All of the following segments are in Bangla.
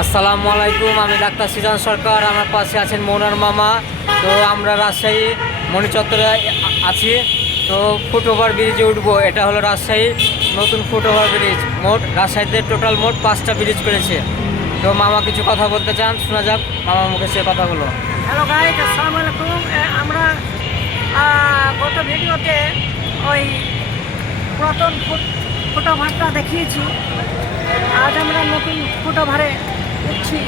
আসসালামু আলাইকুম। আমি ডাক্তার সিজান সরকার। আমার পাশে আছেন মৌনার মামা। তো আমরা রাজশাহী মণিচত্বরে আছি। তো ফুটওভার ব্রিজে উঠবো। এটা হলো রাজশাহীর নতুন ফুটওভার ব্রিজ। মোট রাজশাহীতে টোটাল মোট 5টা ব্রিজ করেছে। তো মামা কিছু কথা বলতে চান, শোনা যাক মামার মুখে সে কথাগুলো। হ্যালো গাইস, আসসালামু আলাইকুম। আমরা গত ভিডিওতে ওই পুরাতন ফুটওভারটা দেখিয়েছি। আজ আমরা নতুন ফুটওভারে উঠছি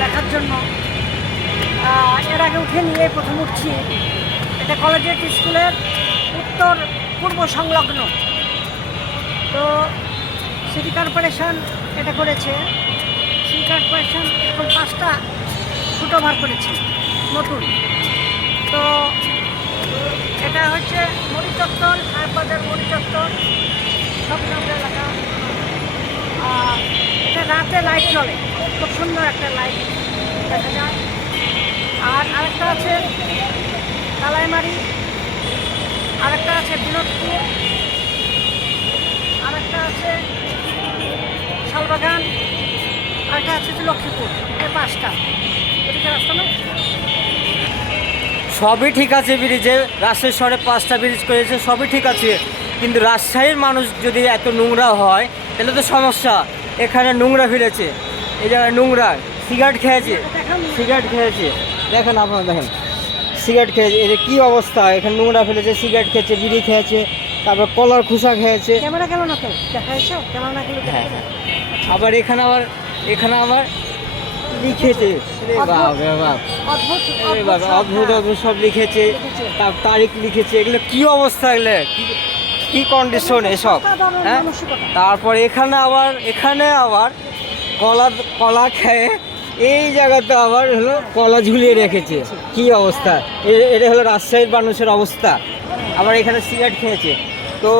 দেখার জন্য। এর আগে উঠে নিয়ে প্রথম উঠছি। এটা কলেজিয়েট স্কুলের উত্তর পূর্ব সংলগ্ন। তো সিটি কর্পোরেশন এটা করেছে। সিটি কর্পোরেশন এখন 5টা ফুটওভার করেছে নতুন। তো এটা হচ্ছে মণিচত্বর, সাহেববাজার মণিচত্বর স্বপ্নগর এলাকা। এটা রাতে লাইট জ্বলে, খুব সুন্দর একটা লাইট দেখা যায়। আর আরেকটা আছে কালাইমারি, আরেকটা আছে বিনোদপুর, আরেকটা আছে শালবাগান, আরেকটা আছে লক্ষ্মীপুর। এই 5টা এদিকে রাস্তা না। সবই ঠিক আছে ব্রিজে, রাজশাহী শহরে 5টা ব্রিজ করেছে, সবই ঠিক আছে। কিন্তু রাজশাহীর মানুষ যদি এত নোংরা হয় তাহলে তো সমস্যা। এখানে নোংরা ফেলেছে, এই জায়গায় নোংরা, সিগারেট খেয়েছে, দেখেন আপনারা দেখেন, সিগারেট খেয়েছে। এই যে কী অবস্থা, এখানে নোংরা ফেলেছে, সিগারেট খেয়েছে, বিড়ি খেয়েছে, তারপর কলার খোসা খেয়েছে। ক্যামেরা গেল না তো, দেখাইছো ক্যামেরা না গেলে হ্যাঁ, আবার এখানে আবার লিখেছে, অদ্ভুত অদ্ভুত সব লিখেছে, তার তারিখ লিখেছে। এগুলো কি অবস্থা, এগুলো কি কন্ডিশন এসব, হ্যাঁ। তারপর এখানে আবার কলা খেয়ে এই জায়গাতে আবার হলো কলা ঝুলিয়ে রেখেছে। কি অবস্থা, এটা হলো রাজশাহীর মানুষের অবস্থা। আবার এখানে সিগারেট খেয়েছে। তো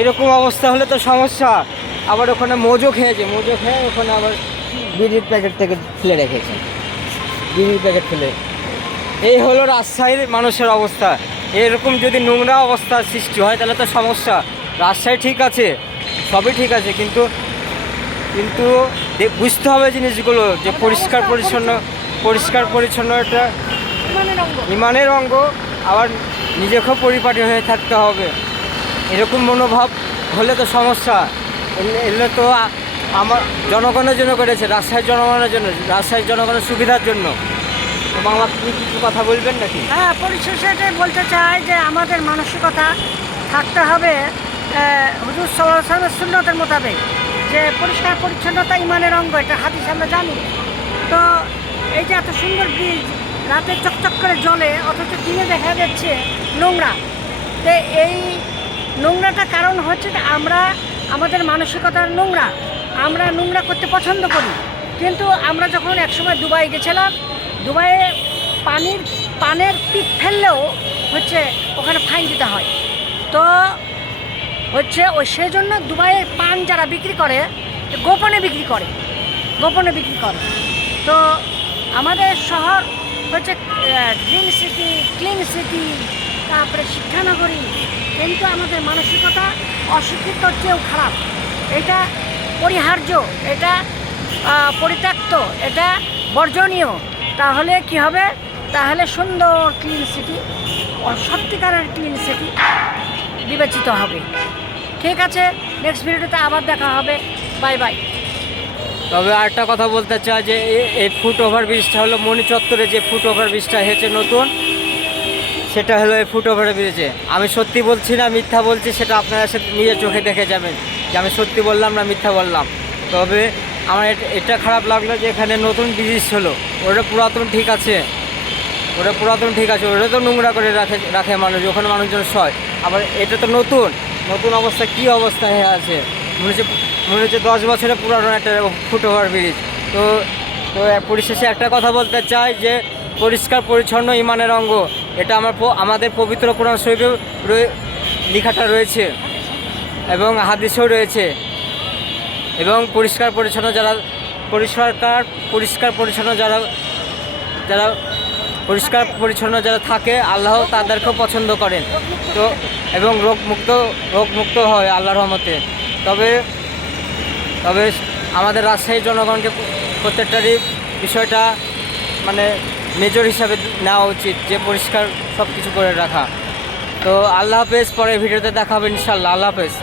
এরকম অবস্থা হলে তো সমস্যা। আবার ওখানে মোজো খেয়ে ওখানে আবার বিড়ির প্যাকেট ফেলে রেখেছে, এই হলো রাজশাহীর মানুষের অবস্থা। এরকম যদি নোংরা অবস্থার সৃষ্টি হয় তাহলে তো সমস্যা। রাজশাহী ঠিক আছে, সবই ঠিক আছে, কিন্তু বুঝতে হবে জিনিসগুলো, যে পরিষ্কার পরিচ্ছন্ন একটা ইমানের অঙ্গ। আবার নিজেকেও পরিপাটি হয়ে থাকতে হবে। এরকম মনোভাব হলে তো সমস্যা। এগুলো তো আমার জনগণের জন্য করেছে, রাজশাহীর জনগণের সুবিধার জন্য। বাংলা আপনি কিছু কথা বলবেন নাকি? হ্যাঁ, পরিশেষে এটাই বলতে চাই যে আমাদের মানসিকতা থাকতে হবে হুজুর সাল্লাল্লাহু আলাইহি ওয়াসাল্লামের সুন্নতের মোতাবেক, যে পরিষ্কার পরিচ্ছন্নতা ইমানের অঙ্গ। এটা হাদিস আমরা জানি। তো এই যে এত সুন্দর ব্রিজ রাতে চকচক করে জ্বলে, অথচ দিনে দেখা যাচ্ছে নোংরা। তো এই নোংরাটা কারণ হচ্ছে যে আমাদের মানসিকতার নোংরা। আমরা নোংরা করতে পছন্দ করি। কিন্তু আমরা যখন একসময় দুবাই গেছিলাম, দুবাইয়ে পানের পিক ফেললেও হচ্ছে ওখানে ফাইন দিতে হয়। তো হচ্ছে সেই জন্য দুবাইয়ে পান যারা বিক্রি করে গোপনে বিক্রি করে। তো আমাদের শহর হচ্ছে ক্লিন সিটি, তারপরে শিক্ষানগরী, কিন্তু আমাদের মানসিকতা অশিক্ষিতর চেয়েও খারাপ। এটা পরিহার্য, এটা পরিত্যক্ত, এটা বর্জনীয়। তাহলে কি হবে? তাহলে সুন্দর ক্লিন সিটি, সত্যিকারের ক্লিন সিটি বিবেচিত হবে। ঠিক আছে, নেক্সট ভিডিওতে আবার দেখা হবে। Bye bye. তবে আরেকটা কথা বলতে চাই যে এই ফুটওভার ব্রিজটা হলো মণিচত্বরে যে ফুটওভার ব্রিজটা হয়েছে নতুন, সেটা হলো এই ফুটওভার ব্রিজে। আমি সত্যি বলছি না মিথ্যা বলছি, সেটা আপনারা নিজের চোখে দেখে যাবেন যে আমি সত্যি বললাম না মিথ্যা বললাম। তবে আমার এটা খারাপ লাগলো যে এখানে নতুন ব্রিজ হলো, ওটা পুরাতন ঠিক আছে, ওটা তো নোংরা করে রাখে মানুষ, ওখানে মানুষজন সয়। আবার এটা তো নতুন অবস্থা, কি অবস্থা হয়ে আছে, মনে হচ্ছে 10 বছরের পুরানো একটা ফুটওভার ব্রিজ। তো পরিশেষে একটা কথা বলতে চাই যে পরিষ্কার পরিচ্ছন্ন ইমানের অঙ্গ। এটা আমাদের পবিত্র কোরআন শরীফেও লেখাটা রয়েছে এবং হাদিসেও রয়েছে। এবং পরিষ্কার পরিচ্ছন্ন যারা থাকে, আল্লাহ তাদেরকেও পছন্দ করেন। তো এবং রোগমুক্ত হয় আল্লাহর রহমতে। তবে আমাদের রাজশাহী জনগণকে প্রত্যেকটারই বিষয়টা মানে মেজর হিসাবে নেওয়া উচিত, যে পরিষ্কার সব কিছু করে রাখা। তো আল্লাহ হাফেজ, পরে ভিডিওতে দেখা হবে ইনশাল্লাহ। আল্লাহ হাফেজ।